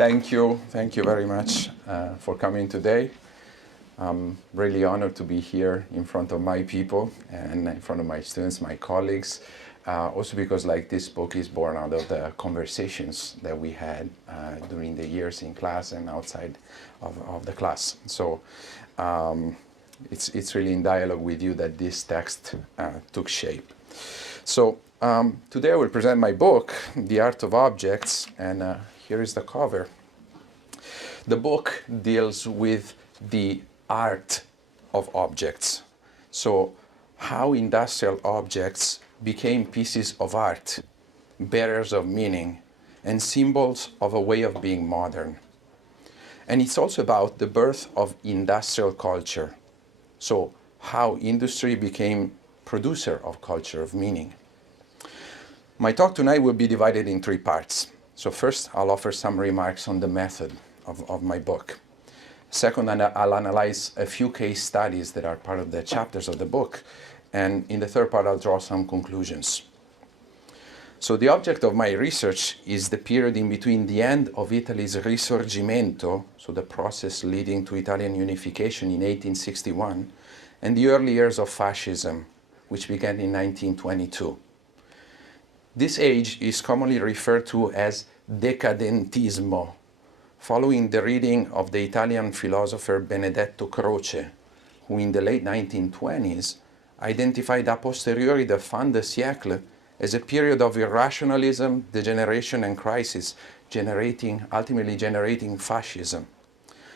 Thank you very much for coming today. I'm really honored to be here in front of my people and in front of my students, my colleagues. Also because this book is born out of the conversations that we had during the years in class and outside of the class. So it's really in dialogue with you that this text took shape. So today I will present my book, The Art of Objects, and here is the cover. The book deals with the art of objects. So how industrial objects became pieces of art, bearers of meaning, and symbols of a way of being modern. And it's also about the birth of industrial culture. So how industry became producer of culture, of meaning. My talk tonight will be divided in three parts. So first, I'll offer some remarks on the method of my book. Second, I'll analyze a few case studies that are part of the chapters of the book. And in the third part, I'll draw some conclusions. So the object of my research is the period in between the end of Italy's Risorgimento, so the process leading to Italian unification in 1861, and the early years of Fascism, which began in 1922. This age is commonly referred to as decadentismo, following the reading of the Italian philosopher Benedetto Croce, who in the late 1920s identified a posteriori the fin de siècle as a period of irrationalism, degeneration, and crisis, ultimately generating fascism.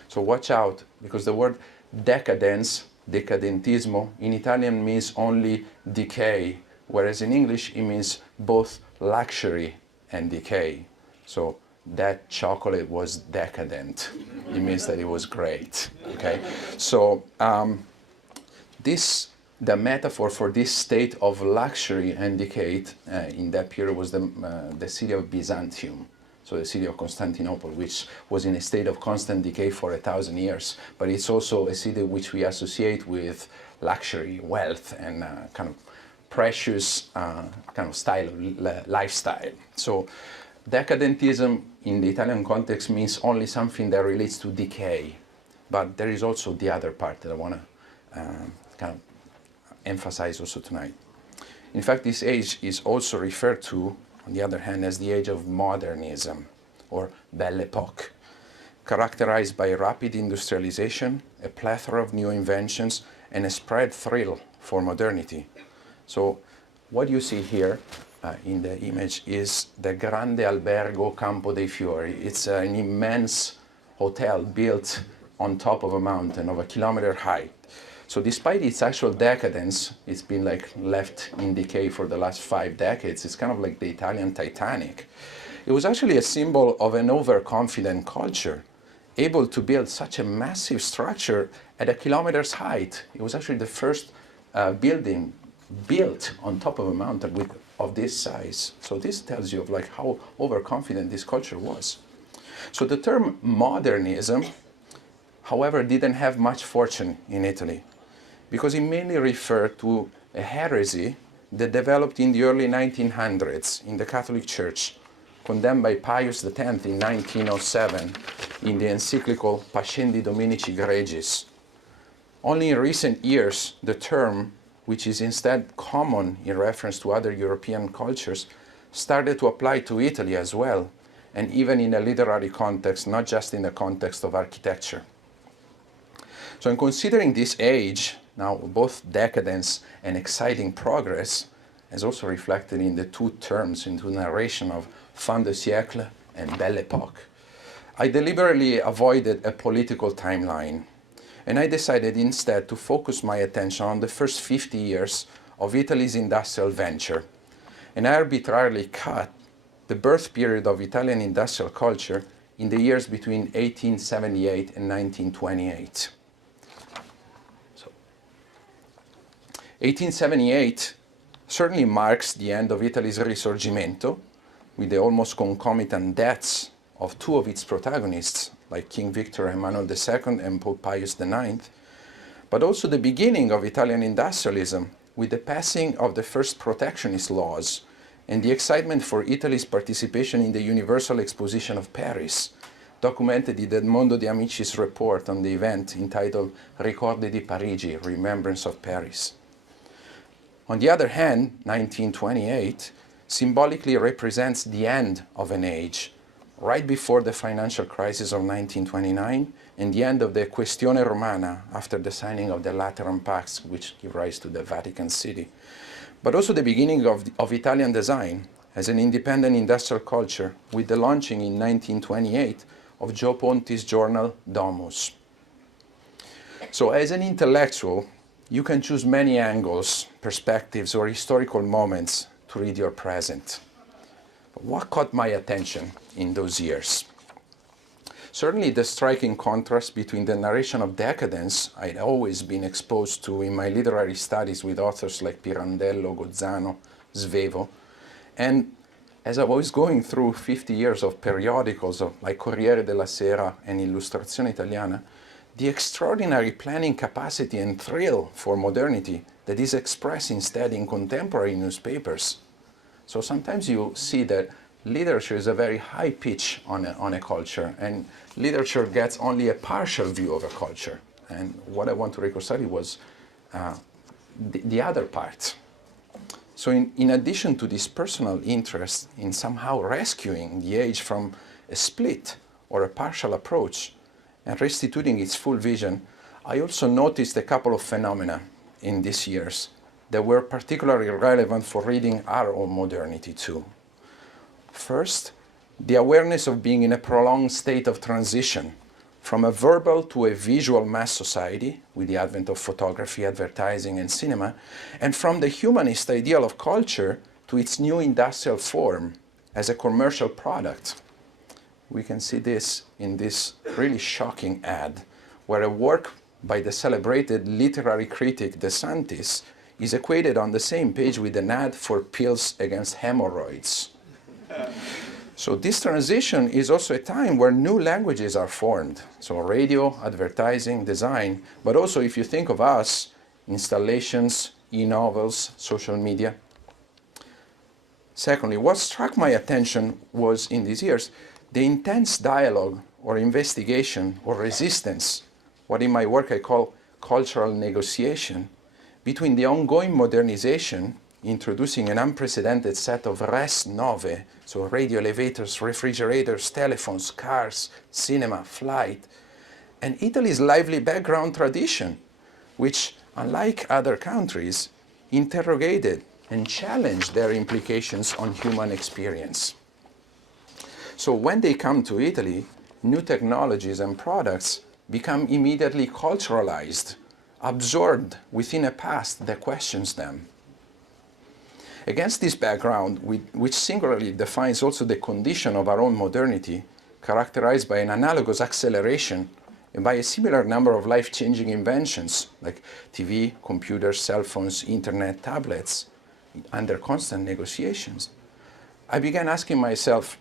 So watch out, because the word decadence, decadentismo, in Italian means only decay, whereas in English it means both luxury and decay. So that chocolate was decadent. It means that it was great. Okay, so the metaphor for this state of luxury and decay in that period was the city of Byzantium, so the city of Constantinople, which was in a state of constant decay for 1,000 years. But it's also a city which we associate with luxury, wealth, and kind of precious kind of style of lifestyle. So decadentism in the Italian context means only something that relates to decay. But there is also the other part that I want to kind of emphasize also tonight. In fact, this age is also referred to, on the other hand, as the age of modernism, or Belle Époque, characterized by rapid industrialization, a plethora of new inventions, and a spread thrill for modernity. So what you see here in the image is the Grande Albergo Campo dei Fiori. It's an immense hotel built on top of a mountain of 1 kilometer height. So despite its actual decadence, it's been left in decay for the last 5 decades. It's kind of like the Italian Titanic. It was actually a symbol of an overconfident culture, able to build such a massive structure at 1 kilometer's height. It was actually the first building built on top of a mountain of this size. So this tells you of how overconfident this culture was. So the term modernism, however, didn't have much fortune in Italy, because it mainly referred to a heresy that developed in the early 1900s in the Catholic Church, condemned by Pius X in 1907 in the encyclical Pascendi Dominici Gregis. Only in recent years, the term, which is instead common in reference to other European cultures, started to apply to Italy as well, and even in a literary context, not just in the context of architecture. So in considering this age, now both decadence and exciting progress, as also reflected in the two terms, into narration of fin de siècle and Belle Époque, I deliberately avoided a political timeline. And I decided instead to focus my attention on the first 50 years of Italy's industrial venture. And I arbitrarily cut the birth period of Italian industrial culture in the years between 1878 and 1928. So, 1878 certainly marks the end of Italy's Risorgimento, with the almost concomitant deaths of two of its protagonists, like King Victor Emmanuel II and Pope Pius IX, but also the beginning of Italian industrialism with the passing of the first protectionist laws and the excitement for Italy's participation in the Universal Exposition of Paris, documented in the Mondo di Amici's report on the event entitled Ricordi di Parigi, Remembrance of Paris. On the other hand, 1928 symbolically represents the end of an age, right before the financial crisis of 1929 and the end of the Questione Romana after the signing of the Lateran Pacts, which give rise to the Vatican City, but also the beginning of Italian design as an independent industrial culture with the launching in 1928 of Joe Ponti's journal Domus. So as an intellectual, you can choose many angles, perspectives, or historical moments to read your present. But what caught my attention in those years? Certainly the striking contrast between the narration of decadence I'd always been exposed to in my literary studies with authors like Pirandello, Gozzano, Svevo, and as I was going through 50 years of periodicals like Corriere della Sera and Illustrazione Italiana, the extraordinary planning capacity and thrill for modernity that is expressed instead in contemporary newspapers. So sometimes you see that literature is a very high pitch on a culture, and literature gets only a partial view of a culture. And what I want to reconcile was the other part. So in addition to this personal interest in somehow rescuing the age from a split or a partial approach and restituting its full vision, I also noticed a couple of phenomena in these years that were particularly relevant for reading our own modernity too. First, the awareness of being in a prolonged state of transition from a verbal to a visual mass society with the advent of photography, advertising, and cinema, and from the humanist ideal of culture to its new industrial form as a commercial product. We can see this in this really shocking ad, where a work by the celebrated literary critic De Santis is equated on the same page with an ad for pills against hemorrhoids. So this transition is also a time where new languages are formed. So radio, advertising, design, but also if you think of us, installations, e-novels, social media. Secondly, what struck my attention was in these years, the intense dialogue or investigation or resistance, what in my work I call cultural negotiation, between the ongoing modernization, introducing an unprecedented set of res nove, so radio, elevators, refrigerators, telephones, cars, cinema, flight, and Italy's lively background tradition, which, unlike other countries, interrogated and challenged their implications on human experience. So when they come to Italy, new technologies and products become immediately culturalized, absorbed within a past that questions them. Against this background, which singularly defines also the condition of our own modernity, characterized by an analogous acceleration and by a similar number of life-changing inventions like TV, computers, cell phones, internet, tablets, under constant negotiations, I began asking myself,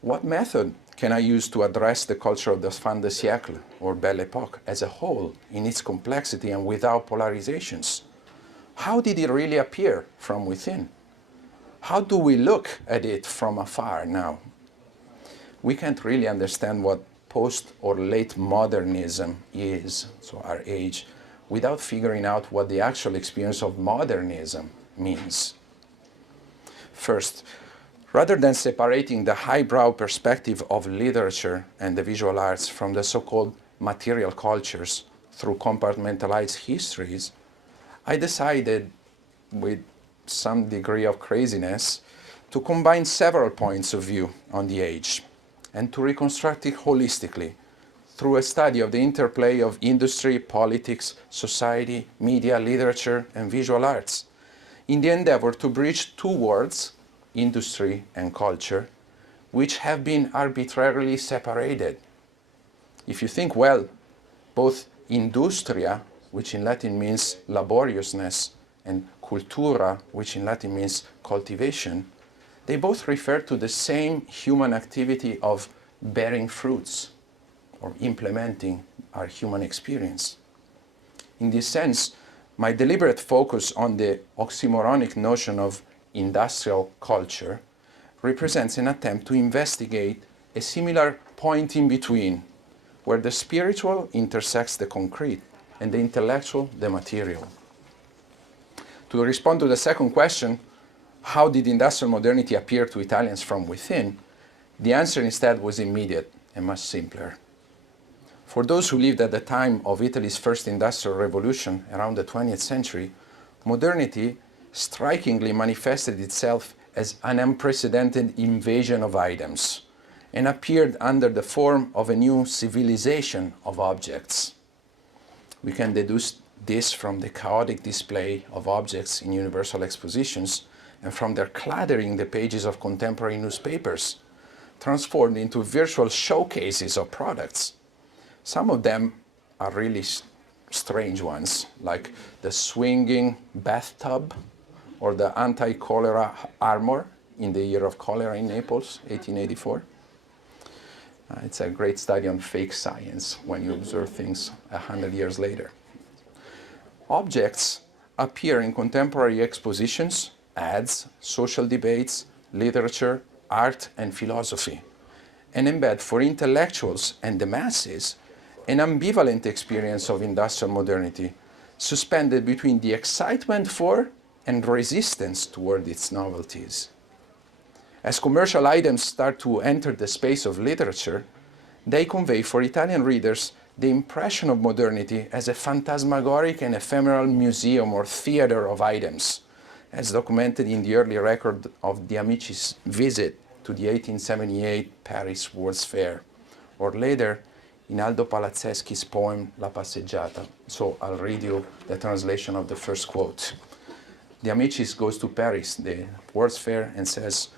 what method can I use to address the culture of the fin de siècle or Belle Époque as a whole in its complexity and without polarizations? How did it really appear from within? How do we look at it from afar now? We can't really understand what post or late modernism is, so our age, without figuring out what the actual experience of modernism means. First, rather than separating the highbrow perspective of literature and the visual arts from the so-called material cultures through compartmentalized histories, I decided, with some degree of craziness, to combine several points of view on the age and to reconstruct it holistically through a study of the interplay of industry, politics, society, media, literature, and visual arts, in the endeavor to bridge two worlds, industry and culture, which have been arbitrarily separated. If you think well, both industria, which in Latin means laboriousness, and cultura, which in Latin means cultivation, they both refer to the same human activity of bearing fruits or implementing our human experience. In this sense, my deliberate focus on the oxymoronic notion of industrial culture represents an attempt to investigate a similar point in between, where the spiritual intersects the concrete and the intellectual the material. To respond to the second question, how did industrial modernity appear to Italians from within? The answer instead was immediate and much simpler. For those who lived at the time of Italy's first industrial revolution around the 20th century, modernity strikingly manifested itself as an unprecedented invasion of items and appeared under the form of a new civilization of objects. We can deduce this from the chaotic display of objects in universal expositions and from their cluttering the pages of contemporary newspapers, transformed into virtual showcases of products. Some of them are really strange ones, like the swinging bathtub or the anti-cholera armor in the year of cholera in Naples, 1884. It's a great study on fake science when you observe things 100 years later. Objects appear in contemporary expositions, ads, social debates, literature, art, and philosophy, and embed for intellectuals and the masses an ambivalent experience of industrial modernity, suspended between the excitement for and resistance toward its novelties. As commercial items start to enter the space of literature, they convey for Italian readers the impression of modernity as a phantasmagoric and ephemeral museum or theater of items, as documented in the early record of de Amici's visit to the 1878 Paris World's Fair, or later in Aldo Palazzeschi's poem La Passeggiata. So I'll read you the translation of the first quote. De Amicis goes to Paris, the World's Fair, and says,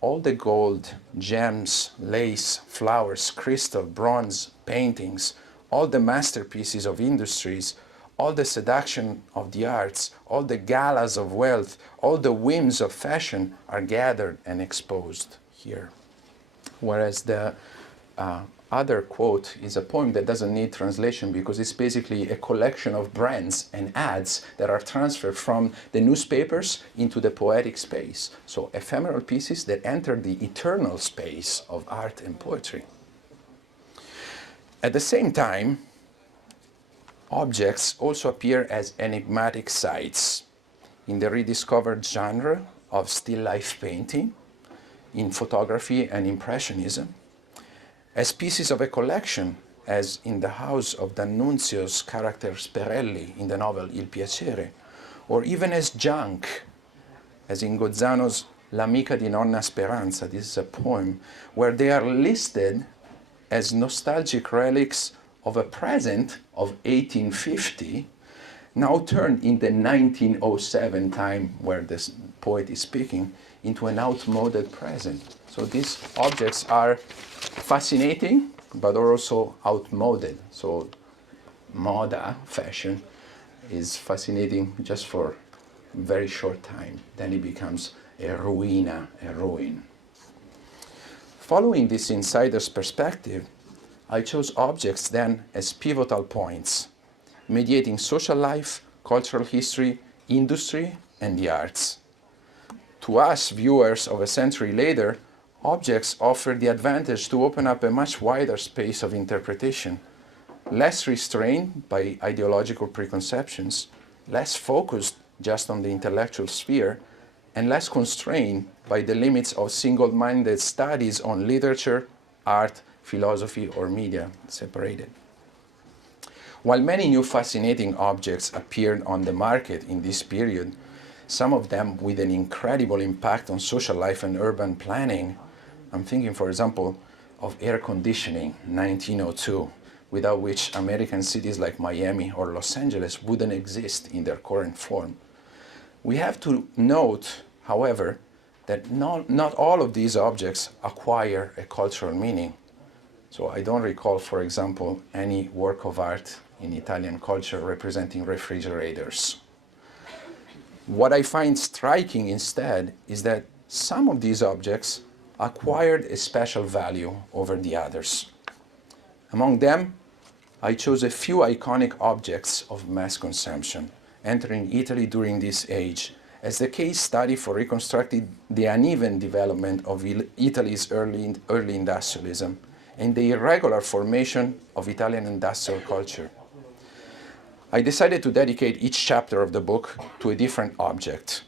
"All the gold, gems, lace, flowers, crystal, bronze, paintings, all the masterpieces of industries, all the seduction of the arts, all the galas of wealth, all the whims of fashion are gathered and exposed here." Whereas the other quote is a poem that doesn't need translation because it's basically a collection of brands and ads that are transferred from the newspapers into the poetic space. So ephemeral pieces that enter the eternal space of art and poetry. At the same time, objects also appear as enigmatic sights in the rediscovered genre of still life painting, in photography and impressionism, as pieces of a collection, as in the house of D'Annunzio's character Sperelli in the novel Il Piacere, or even as junk, as in Gozzano's L'amica di Nonna Speranza. This is a poem where they are listed as nostalgic relics of a present of 1850, now turned in the 1907 time where this poet is speaking, into an outmoded present. So these objects are fascinating, but are also outmoded. So moda, fashion, is fascinating just for a very short time. Then it becomes a ruina, a ruin. Following this insider's perspective, I chose objects then as pivotal points, mediating social life, cultural history, industry, and the arts. To us, viewers of a century later, objects offer the advantage to open up a much wider space of interpretation, less restrained by ideological preconceptions, less focused just on the intellectual sphere, and less constrained by the limits of single-minded studies on literature, art, philosophy, or media separated. While many new fascinating objects appeared on the market in this period, some of them with an incredible impact on social life and urban planning. I'm thinking, for example, of air conditioning, 1902, without which American cities like Miami or Los Angeles wouldn't exist in their current form. We have to note, however, that not all of these objects acquire a cultural meaning. So I don't recall, for example, any work of art in Italian culture representing refrigerators. What I find striking instead is that some of these objects acquired a special value over the others. Among them, I chose a few iconic objects of mass consumption entering Italy during this age as the case study for reconstructing the uneven development of Italy's early industrialism and the irregular formation of Italian industrial culture. I decided to dedicate each chapter of the book to a different object,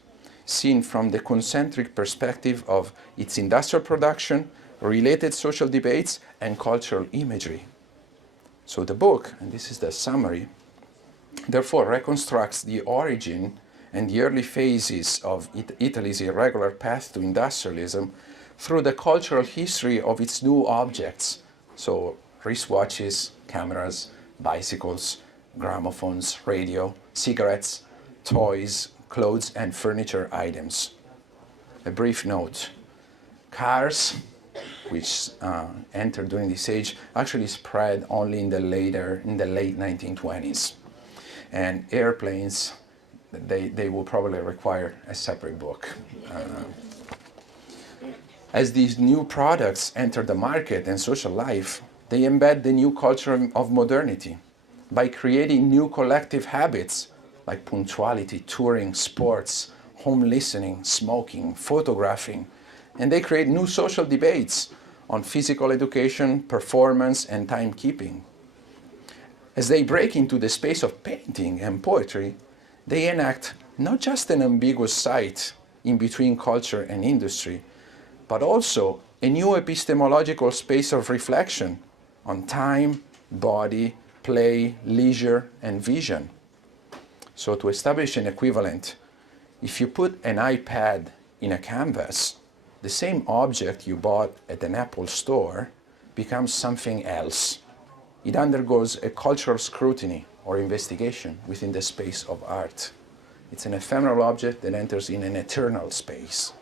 seen from the concentric perspective of its industrial production, related social debates, and cultural imagery. So the book, and this is the summary, therefore reconstructs the origin and the early phases of Italy's irregular path to industrialism through the cultural history of its new objects, so wristwatches, cameras, bicycles, gramophones, radio, cigarettes, toys, clothes, and furniture items. A brief note: cars, which entered during this age, actually spread only in the late 1920s. And airplanes, they will probably require a separate book. As these new products enter the market and social life, they embed the new culture of modernity by creating new collective habits like punctuality, touring, sports, home listening, smoking, photographing, and they create new social debates on physical education, performance, and timekeeping. As they break into the space of painting and poetry, they enact not just an ambiguous site in between culture and industry, but also a new epistemological space of reflection on time, body, play, leisure, and vision. So to establish an equivalent, if you put an iPad in a canvas, the same object you bought at an Apple store becomes something else. It undergoes a cultural scrutiny or investigation within the space of art. It's an ephemeral object that enters in an eternal space.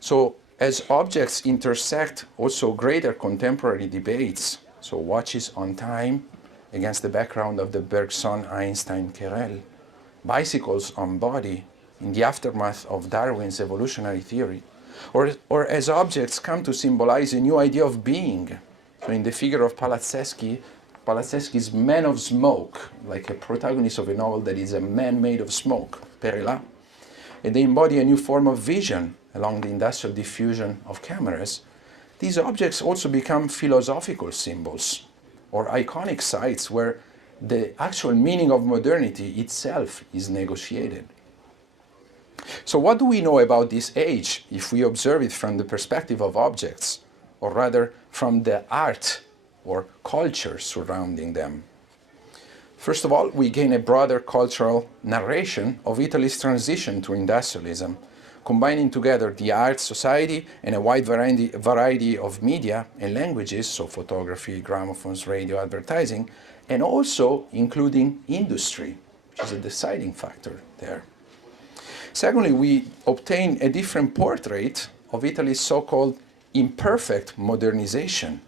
So as objects intersect also greater contemporary debates, so watches on time against the background of the Bergson-Einstein querelle, bicycles on body in the aftermath of Darwin's evolutionary theory, or as objects come to symbolize a new idea of being. So in the figure of Palazzeschi's Man of Smoke, like a protagonist of a novel that is a man made of smoke, Perela, and they embody a new form of vision along the industrial diffusion of cameras. These objects also become philosophical symbols or iconic sites where the actual meaning of modernity itself is negotiated. So what do we know about this age if we observe it from the perspective of objects, or rather from the art or culture surrounding them? First of all, we gain a broader cultural narration of Italy's transition to industrialism, combining together the art society and a wide variety of media and languages, so photography, gramophones, radio, advertising, and also including industry, which is a deciding factor there. Secondly, we obtain a different portrait of Italy's so-called imperfect modernization.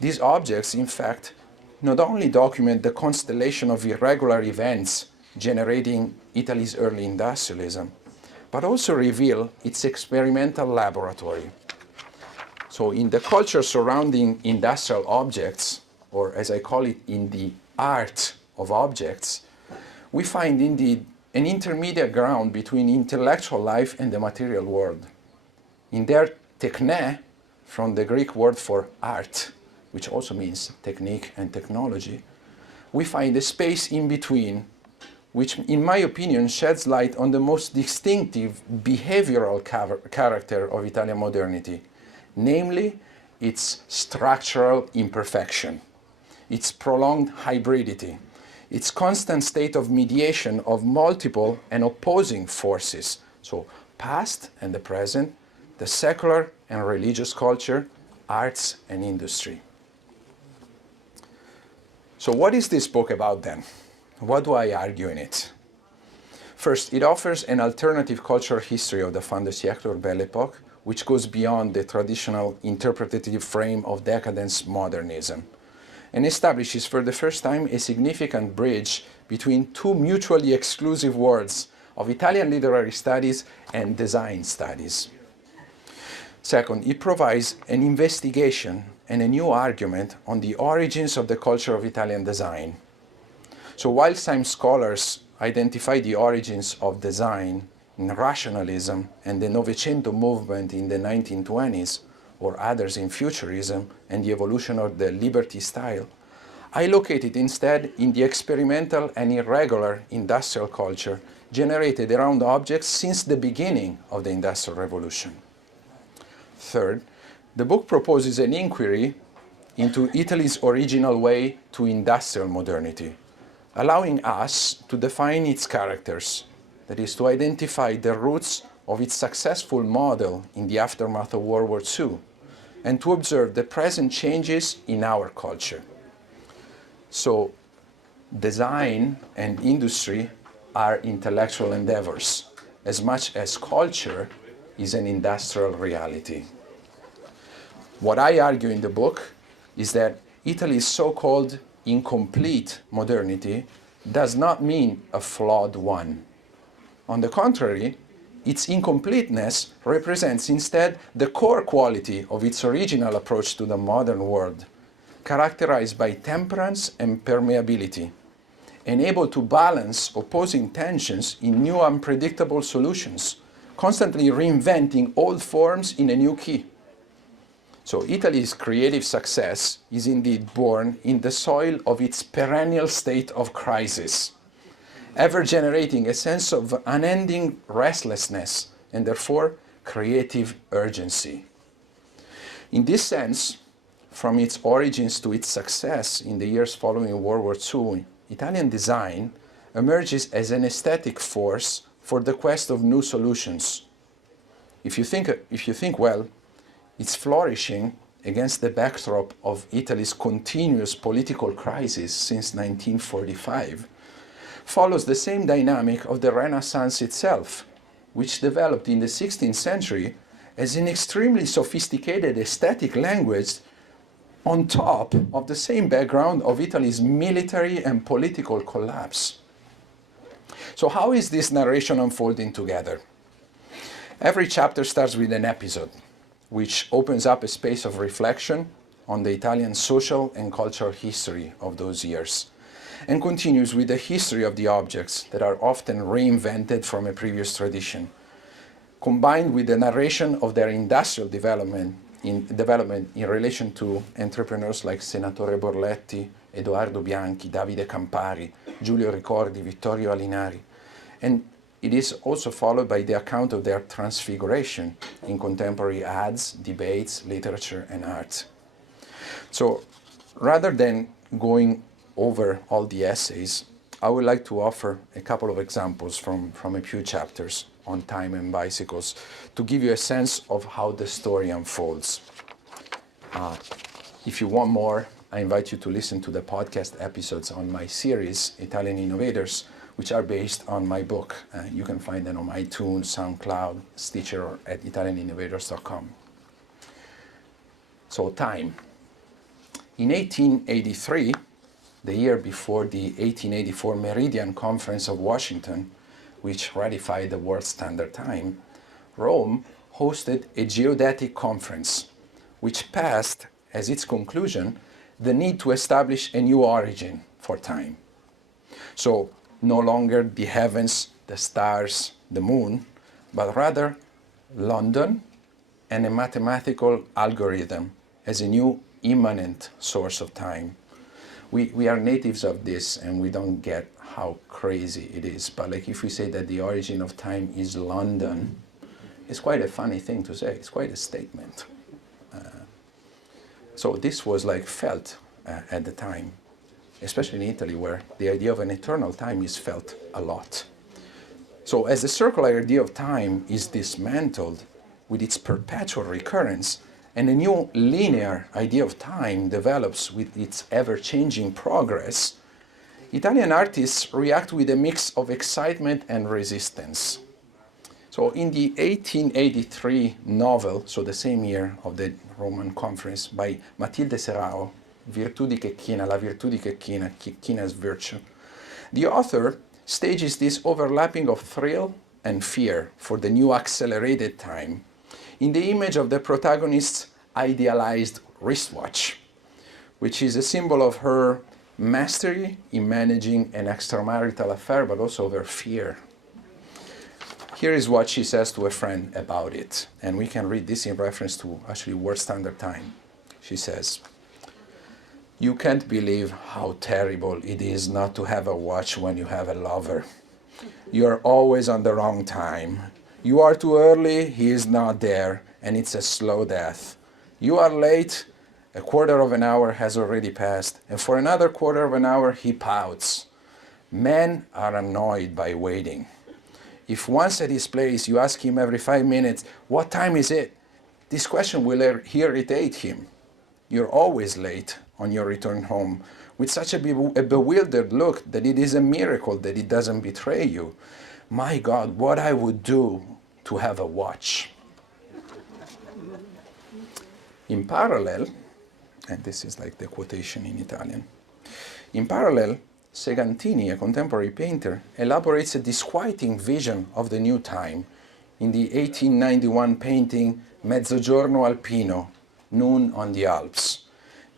These objects, in fact, not only document the constellation of irregular events generating Italy's early industrialism, but also reveal its experimental laboratory. So in the culture surrounding industrial objects, or as I call it, in the art of objects, we find indeed an intermediate ground between intellectual life and the material world. In their techne, from the Greek word for art, which also means technique and technology, we find a space in between, which in my opinion sheds light on the most distinctive behavioral character of Italian modernity, namely its structural imperfection, its prolonged hybridity, its constant state of mediation of multiple and opposing forces, so past and the present, the secular and religious culture, arts and industry. So what is this book about then? What do I argue in it? First, it offers an alternative cultural history of the fin de siècle or Belle Époque, which goes beyond the traditional interpretative frame of decadence modernism, and establishes for the first time a significant bridge between two mutually exclusive worlds of Italian literary studies and design studies. Second, it provides an investigation and a new argument on the origins of the culture of Italian design. So while some scholars identify the origins of design in rationalism and the Novecento movement in the 1920s, or others in futurism and the evolution of the liberty style, I locate it instead in the experimental and irregular industrial culture generated around objects since the beginning of the Industrial Revolution. Third, the book proposes an inquiry into Italy's original way to industrial modernity, allowing us to define its characters, that is, to identify the roots of its successful model in the aftermath of World War II, and to observe the present changes in our culture. So, design and industry are intellectual endeavors, as much as culture is an industrial reality. What I argue in the book is that Italy's so-called incomplete modernity does not mean a flawed one. On the contrary, its incompleteness represents instead the core quality of its original approach to the modern world, characterized by temperance and permeability, and able to balance opposing tensions in new unpredictable solutions, constantly reinventing old forms in a new key. So Italy's creative success is indeed born in the soil of its perennial state of crisis, ever generating a sense of unending restlessness and therefore creative urgency. In this sense, from its origins to its success in the years following World War II, Italian design emerges as an aesthetic force for the quest of new solutions. If you think well, its flourishing against the backdrop of Italy's continuous political crisis since 1945 follows the same dynamic of the Renaissance itself, which developed in the 16th century as an extremely sophisticated aesthetic language on top of the same background of Italy's military and political collapse. So how is this narration unfolding together? Every chapter starts with an episode, which opens up a space of reflection on the Italian social and cultural history of those years, and continues with the history of the objects that are often reinvented from a previous tradition, combined with the narration of their industrial development in relation to entrepreneurs like Senatore Borletti, Edoardo Bianchi, Davide Campari, Giulio Ricordi, Vittorio Alinari. And it is also followed by the account of their transfiguration in contemporary ads, debates, literature, and art. So rather than going over all the essays, I would like to offer a couple of examples from a few chapters on time and bicycles to give you a sense of how the story unfolds. If you want more, I invite you to listen to the podcast episodes on my series, Italian Innovators, which are based on my book. You can find them on iTunes, SoundCloud, Stitcher, or at italianinnovators.com. So time. In 1883, the year before the 1884 Meridian Conference of Washington, which ratified the world standard time, Rome hosted a geodetic conference, which passed as its conclusion the need to establish a new origin for time. So no longer the heavens, the stars, the moon, but rather London and a mathematical algorithm as a new immanent source of time. We are natives of this and we don't get how crazy it is. But like if we say that the origin of time is London, it's quite a funny thing to say. It's quite a statement. So this was like felt at the time, especially in Italy, where the idea of an eternal time is felt a lot. So as the circular idea of time is dismantled with its perpetual recurrence, and a new linear idea of time develops with its ever-changing progress, Italian artists react with a mix of excitement and resistance. So in the 1883 novel, so the same year of the Roman Conference, by Matilde Serao, Virtù di Checchina, La Virtù di Checchina, Checchina's Virtue, the author stages this overlapping of thrill and fear for the new accelerated time in the image of the protagonist's idealized wristwatch, which is a symbol of her mastery in managing an extramarital affair, but also of her fear. Here is what she says to a friend about it. And we can read this in reference to actually World Standard Time. She says, "You can't believe how terrible it is not to have a watch when you have a lover. You are always on the wrong time. You are too early, he is not there, and it's a slow death. You are late, a quarter of an hour has already passed, and for another quarter of an hour he pouts. Men are annoyed by waiting. If once at his place you ask him every 5 minutes, 'What time is it?' this question will irritate him. You're always late on your return home, with such a bewildered look that it is a miracle that it doesn't betray you. My God, what I would do to have a watch." In parallel, and this is like the quotation in Italian, in parallel, Segantini, a contemporary painter, elaborates a disquieting vision of the new time in the 1891 painting Mezzogiorno Alpino, Noon on the Alps,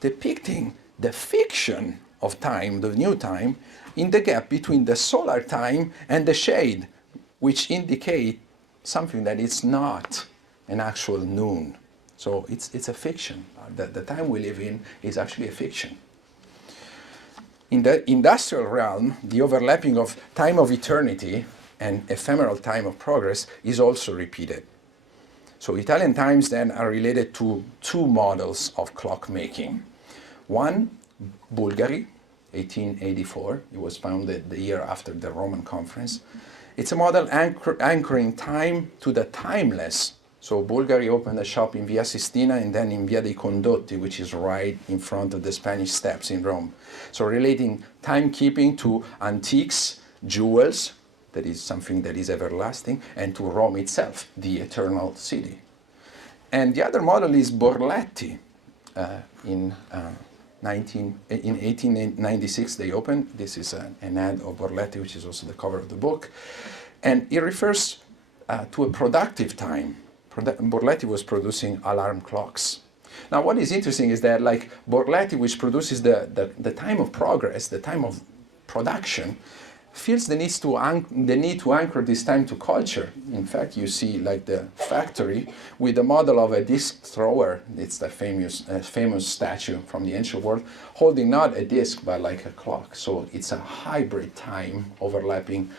depicting the fiction of time, the new time, in the gap between the solar time and the shade, which indicate something that it's not an actual noon. So it's a fiction. The time we live in is actually a fiction. In the industrial realm, the overlapping of time of eternity and ephemeral time of progress is also repeated. So Italian times then are related to two models of clockmaking. One, Bulgari, 1884. It was founded the year after the Roman conference. It's a model anchoring time to the timeless. So Bulgari opened a shop in Via Sistina and then in Via dei Condotti, which is right in front of the Spanish Steps in Rome. So relating timekeeping to antiques, jewels, that is something that is everlasting, and to Rome itself, the eternal city. And the other model is Borletti. In 1896 they opened. This is an ad of Borletti, which is also the cover of the book. And it refers to a productive time. Borletti was producing alarm clocks. Now what is interesting is that like Borletti, which produces the time of progress, the time of production, feels the need to anchor this time to culture. In fact, you see like the factory with the model of a disc thrower. It's the famous statue from the ancient world, holding not a disc but like a clock. So it's a hybrid time overlapping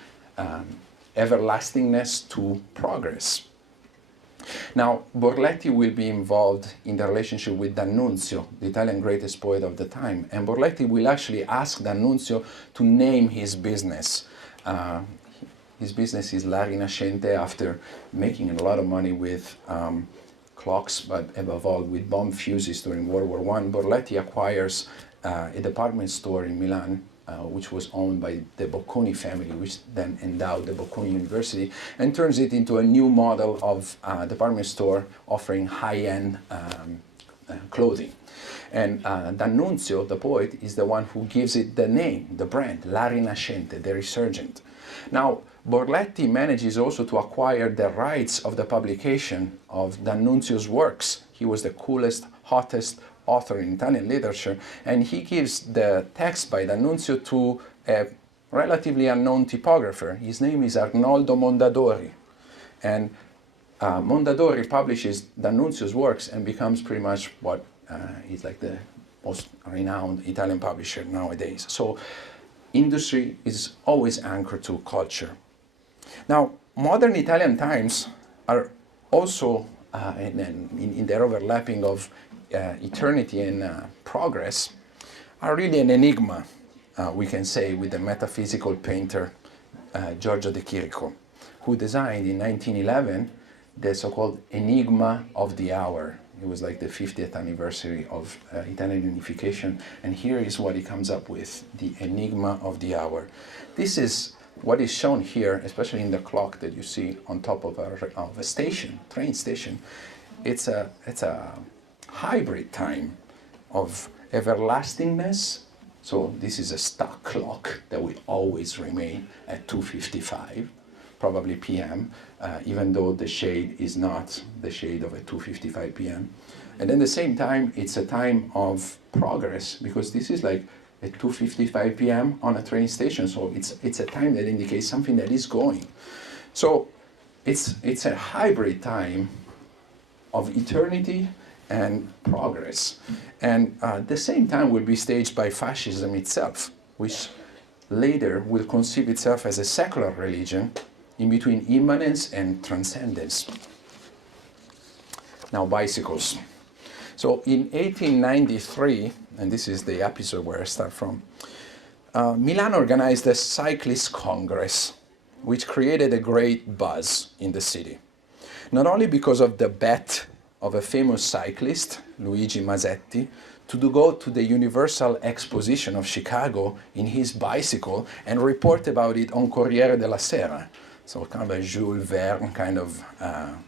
everlastingness to progress. Now, Borletti will be involved in the relationship with D'Annunzio, the Italian greatest poet of the time. And Borletti will actually ask D'Annunzio to name his business. His business is La Rinascente, after making a lot of money with clocks, but above all with bomb fuses during World War I. Borletti acquires a department store in Milan, which was owned by the Bocconi family, which then endowed the Bocconi University, and turns it into a new model of department store offering high-end clothing. And D'Annunzio, the poet, is the one who gives it the name, the brand, La Rinascente, the resurgent. Now, Borletti manages also to acquire the rights of the publication of D'Annunzio's works. He was the coolest, hottest author in Italian literature, and he gives the text by D'Annunzio to a relatively unknown typographer. His name is Arnoldo Mondadori. And Mondadori publishes D'Annunzio's works and becomes pretty much what is like the most renowned Italian publisher nowadays. So industry is always anchored to culture. Now, modern Italian times are also, in their overlapping of eternity and progress, are really an enigma, we can say, with the metaphysical painter Giorgio de Chirico, who designed in 1911 the so-called Enigma of the Hour. It was like the 50th anniversary of Italian unification, and here is what he comes up with, the Enigma of the Hour. This is what is shown here, especially in the clock that you see on top of a station, train station. It's a hybrid time of everlastingness. So this is a stock clock that will always remain at 2:55, probably p.m., even though the shade is not the shade of a 2:55 p.m. And at the same time, it's a time of progress, because this is like at 2:55 p.m. on a train station. So it's a time that indicates something that is going. So it's a hybrid time of eternity and progress. And at the same time will be staged by fascism itself, which later will conceive itself as a secular religion in between immanence and transcendence. Now, bicycles. So in 1893, and this is the episode where I start from, Milan organized a cyclist congress, which created a great buzz in the city. Not only because of the bet of a famous cyclist, Luigi Masetti, to go to the Universal Exposition of Chicago in his bicycle and report about it on Corriere della Sera. So kind of a Jules Verne kind of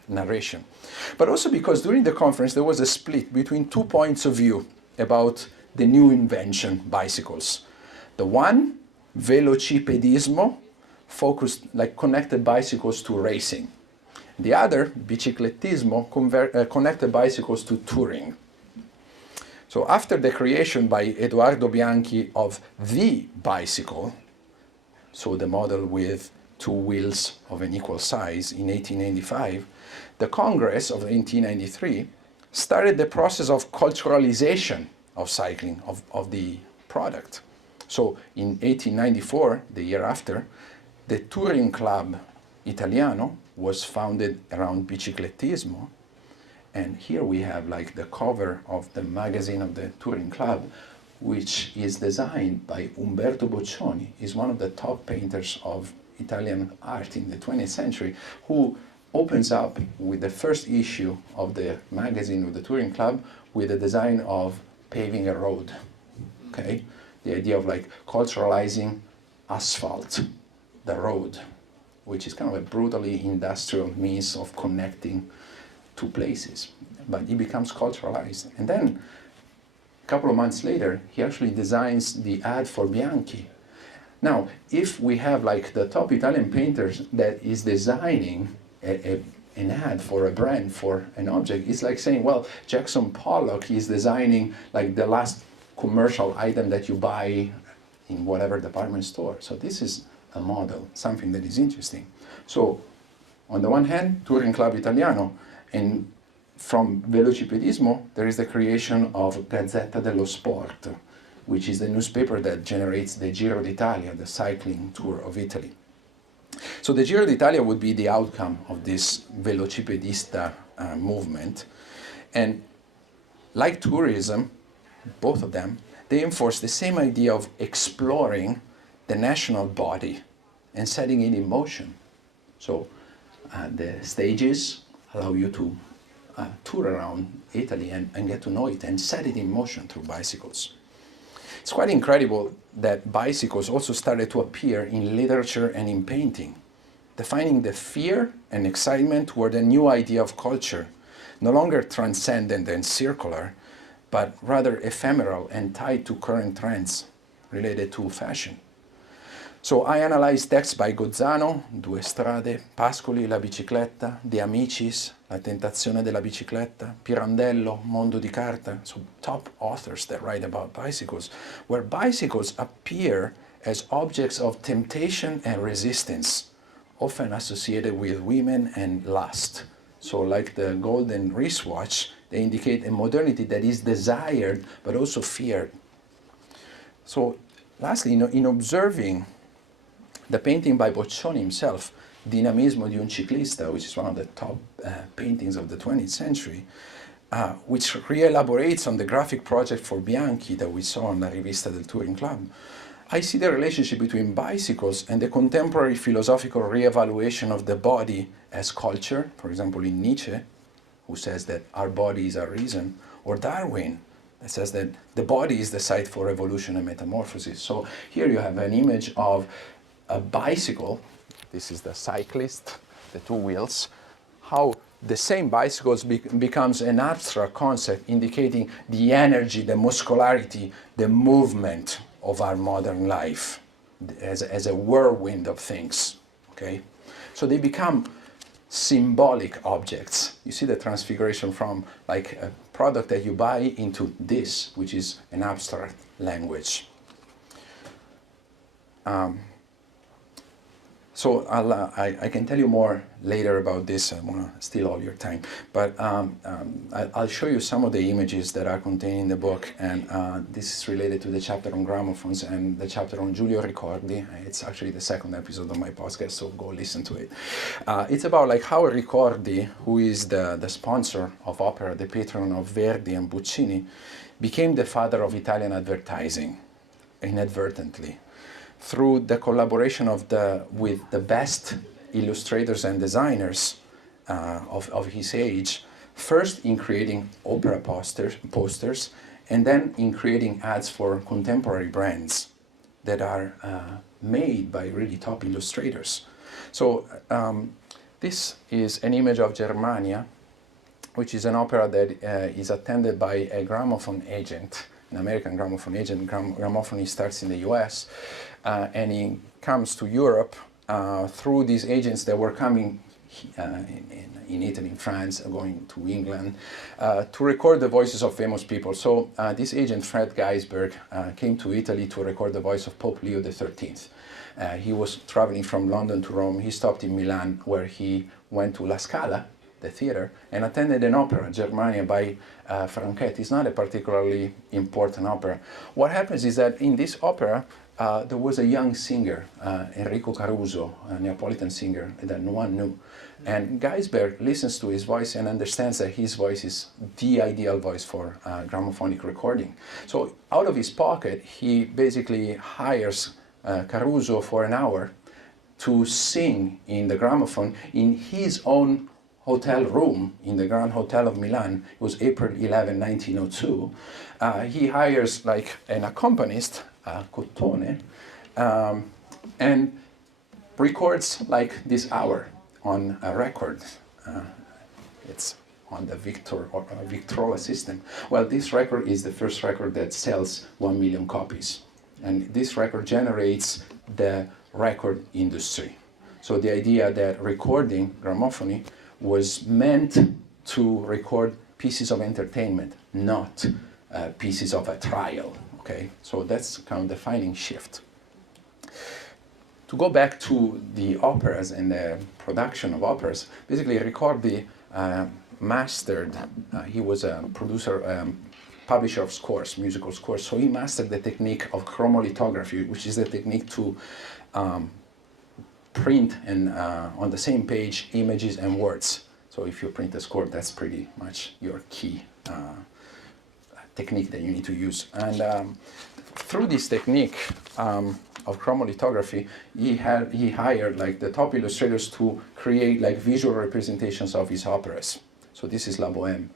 narration. But also because during the conference there was a split between 2 points of view about the new invention, bicycles. The one, velocipedismo, focused, like connected bicycles to racing. The other, biciclettismo, connected bicycles to touring. So after the creation by Edoardo Bianchi of the bicycle, so the model with 2 wheels of an equal size in 1895, the Congress of 1893 started the process of culturalization of cycling, of the product. So in 1894, the year after, the Touring Club Italiano was founded around biciclettismo. And here we have like the cover of the magazine of the Touring Club, which is designed by Umberto Boccioni. He's one of the top painters of Italian art in the 20th century, who opens up with the first issue of the magazine of the Touring Club with the design of paving a road. Okay? The idea of like culturalizing asphalt, the road, which is kind of a brutally industrial means of connecting 2 places. But it becomes culturalized. And then a couple of months later, he actually designs the ad for Bianchi. Now, if we have like the top Italian painters that is designing an ad for a brand, for an object, it's like saying, well, Jackson Pollock is designing like the last commercial item that you buy in whatever department store. So this is a model, something that is interesting. So on the one hand, Touring Club Italiano, and from velocipedismo, there is the creation of Gazzetta dello Sport, which is the newspaper that generates the Giro d'Italia, the cycling tour of Italy. So the Giro d'Italia would be the outcome of this velocipedista movement. And like tourism, both of them, they enforce the same idea of exploring the national body and setting it in motion. So the stages allow you to tour around Italy and get to know it and set it in motion through bicycles. It's quite incredible that bicycles also started to appear in literature and in painting, defining the fear and excitement toward a new idea of culture, no longer transcendent and circular, but rather ephemeral and tied to current trends related to fashion. So I analyzed texts by Gozzano, Due Strade, Pascoli, La Bicicletta, De Amicis, La Tentazione della Bicicletta, Pirandello, Mondo di Carta, so top authors that write about bicycles, where bicycles appear as objects of temptation and resistance, often associated with women and lust. So like the golden wristwatch, they indicate a modernity that is desired but also feared. So lastly, in observing the painting by Boccioni himself, Dinamismo di un ciclista, which is one of the top paintings of the 20th century, which re-elaborates on the graphic project for Bianchi that we saw on La Rivista del Touring Club, I see the relationship between bicycles and the contemporary philosophical re-evaluation of the body as culture, for example in Nietzsche, who says that our body is our reason, or Darwin, that says that the body is the site for evolution and metamorphosis. So here you have an image of a bicycle. This is the cyclist, the 2 wheels, how the same bicycles becomes an abstract concept indicating the energy, the muscularity, the movement of our modern life as a whirlwind of things, okay? So they become symbolic objects. You see the transfiguration from like a product that you buy into this, which is an abstract language. So I can tell you more later about this. I want to steal all your time. But I'll show you some of the images that are contained in the book. And this is related to the chapter on gramophones and the chapter on Giulio Ricordi. It's actually the second episode of my podcast, so go listen to it. It's about like how Ricordi, who is the sponsor of opera, the patron of Verdi and Puccini, became the father of Italian advertising, inadvertently, through the collaboration with the best illustrators and designers of his age, first in creating opera posters, and then in creating ads for contemporary brands that are made by really top illustrators. So this is an image of Germania, which is an opera that is attended by a gramophone agent, an American gramophone agent. Gramophone starts in the US, and he comes to Europe through these agents that were coming in Italy, in France, going to England, to record the voices of famous people. So this agent, Fred Geisberg, came to Italy to record the voice of Pope Leo XIII. He was traveling from London to Rome. He stopped in Milan, where he went to La Scala, the theater, and attended an opera, Germania, by Franchetti. It's not a particularly important opera. What happens is that in this opera, there was a young singer, Enrico Caruso, a Neapolitan singer that no one knew. And Geisberg listens to his voice and understands that his voice is the ideal voice for gramophonic recording. So out of his pocket, he basically hires Caruso for an hour to sing in the gramophone in his own hotel room in the Grand Hotel of Milan. It was April 11, 1902. He hires like an accompanist, Cottini, and records like this hour on a record. It's on the Victrola system. Well, this record is the first record that sells 1 million copies. And this record generates the record industry. So the idea that recording, gramophony, was meant to record pieces of entertainment, not pieces of a trial. Okay, so that's kind of defining shift. To go back to the operas and the production of operas, basically Ricordi mastered. He was a producer, publisher of scores, musical scores. So he mastered the technique of chromalithography, which is the technique to print and on the same page images and words. So if you print a score, that's pretty much your key technique that you need to use. And through this technique of chromalithography, he hired like the top illustrators to create like visual representations of his operas. So this is La Bohème.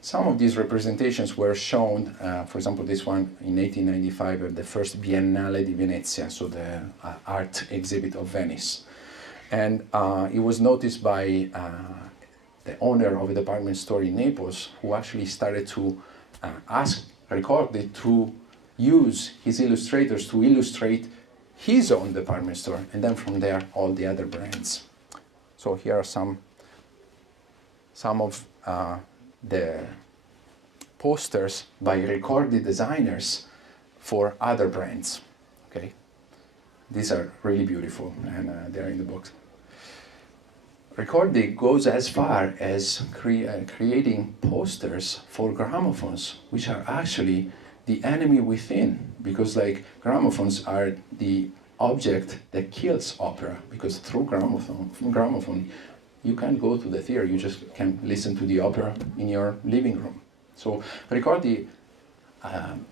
Some of these representations were shown, for example, this one in 1895 at the first Biennale di Venezia, so the art exhibit of Venice. And it was noticed by the owner of a department store in Naples, who actually started to ask Ricordi to use his illustrators to illustrate his own department store, and then from there, all the other brands. So here are some of the posters by Ricordi designers for other brands. Okay, these are really beautiful, and they're in the book. Ricordi goes as far as creating posters for gramophones, which are actually the enemy within, because like gramophones are the object that kills opera, because through gramophone you can't go to the theater, you just can listen to the opera in your living room. So Ricordi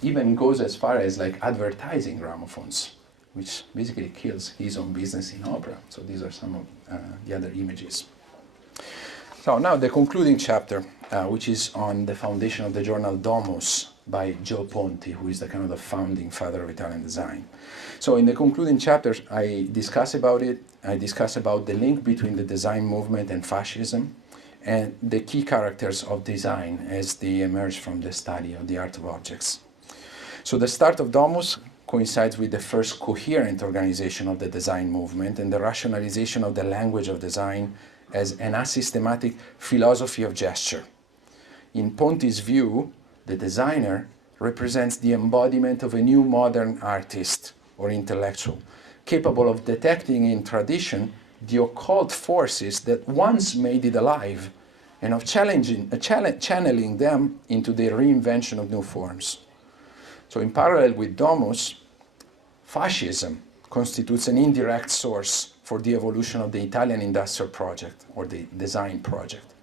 even goes as far as like advertising gramophones, which basically kills his own business in opera. So these are some of the other images. So now the concluding chapter, which is on the foundation of the journal Domus by Joe Ponti, who is the kind of the founding father of Italian design. So in the concluding chapters, I discuss about it. I discuss about the link between the design movement and fascism, and the key characters of design as they emerge from the study of the art of objects. So the start of Domus coincides with the first coherent organization of the design movement and the rationalization of the language of design as an asystematic philosophy of gesture. In Ponti's view, the designer represents the embodiment of a new modern artist or intellectual, capable of detecting in tradition the occult forces that once made it alive, and of channeling them into the reinvention of new forms. So in parallel with Domus, Fascism constitutes an indirect source for the evolution of the Italian industrial project, or the design project.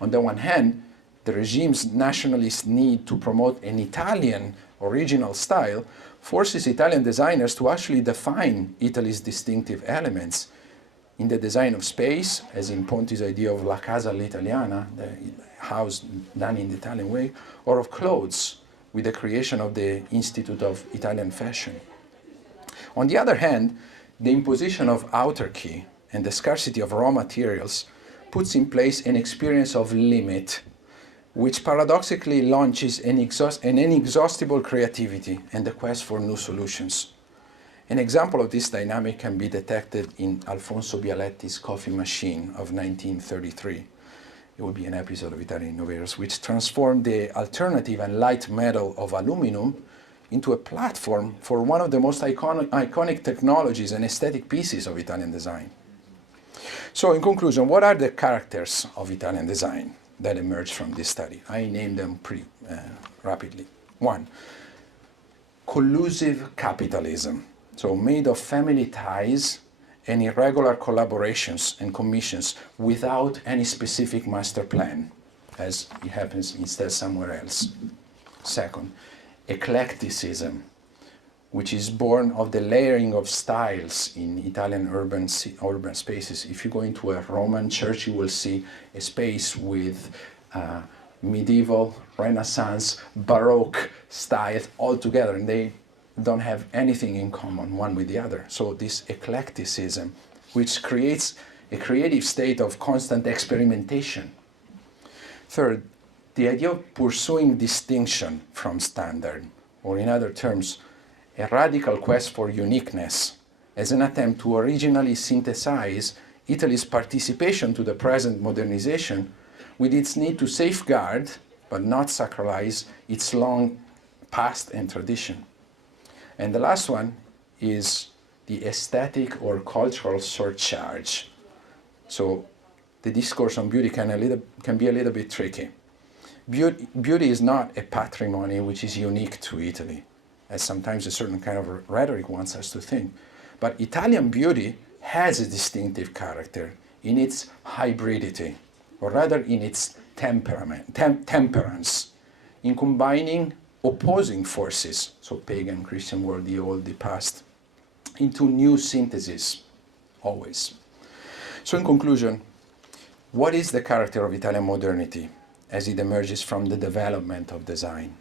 On the one hand, the regime's nationalist need to promote an Italian original style forces Italian designers to actually define Italy's distinctive elements in the design of space, as in Ponti's idea of la casa all'italiana, the house done in the Italian way, or of clothes, with the creation of the Institute of Italian Fashion. On the other hand, the imposition of autarky and the scarcity of raw materials puts in place an experience of limit, which paradoxically launches an inexhaustible creativity and the quest for new solutions. An example of this dynamic can be detected in Alfonso Bialetti's coffee machine of 1933. It would be an episode of Italian Innovators, which transformed the alternative and light metal of aluminum into a platform for one of the most iconic technologies and aesthetic pieces of Italian design. So in conclusion, what are the characters of Italian design that emerged from this study? I named them pretty rapidly. 1, collusive capitalism. So made of family ties and irregular collaborations and commissions without any specific master plan, as it happens instead somewhere else. 2, eclecticism, which is born of the layering of styles in Italian urban spaces. If you go into a Roman church, you will see a space with medieval, Renaissance, Baroque styles all together, and they don't have anything in common one with the other. So this eclecticism, which creates a creative state of constant experimentation. 3, the idea of pursuing distinction from standard, or in other terms, a radical quest for uniqueness as an attempt to originally synthesize Italy's participation to the present modernization with its need to safeguard, but not sacralize, its long past and tradition. And the last one is the aesthetic or cultural surcharge. So the discourse on beauty can be a little bit tricky. Beauty is not a patrimony which is unique to Italy, as sometimes a certain kind of rhetoric wants us to think. But Italian beauty has a distinctive character in its hybridity, or rather in its temperance, in combining opposing forces, so pagan, Christian world, the old, the past, into new synthesis, always. So in conclusion, what is the character of Italian modernity as it emerges from the development of design?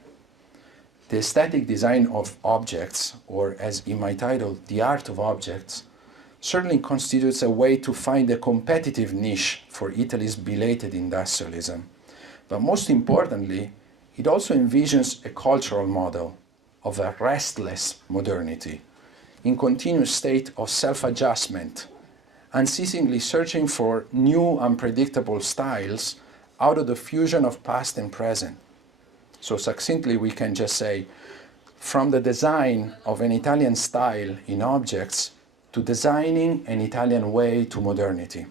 The aesthetic design of objects, or as in my title, the art of objects, certainly constitutes a way to find a competitive niche for Italy's belated industrialism. But most importantly, it also envisions a cultural model of a restless modernity, in continuous state of self-adjustment, unceasingly searching for new unpredictable styles out of the fusion of past and present. So succinctly, we can just say, from the design of an Italian style in objects to designing an Italian way to modernity.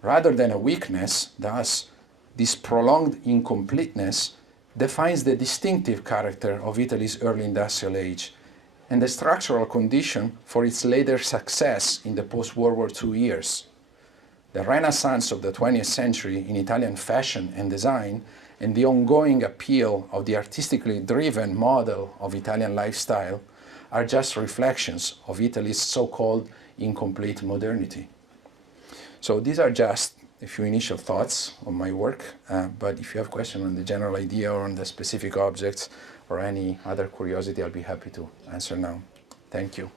Rather than a weakness, thus, this prolonged incompleteness defines the distinctive character of Italy's early industrial age and the structural condition for its later success in the post-World War II years. The Renaissance of the 20th century in Italian fashion and design and the ongoing appeal of the artistically driven model of Italian lifestyle are just reflections of Italy's so-called incomplete modernity. So these are just a few initial thoughts on my work, but if you have questions on the general idea or on the specific objects or any other curiosity, I'll be happy to answer now. Thank you.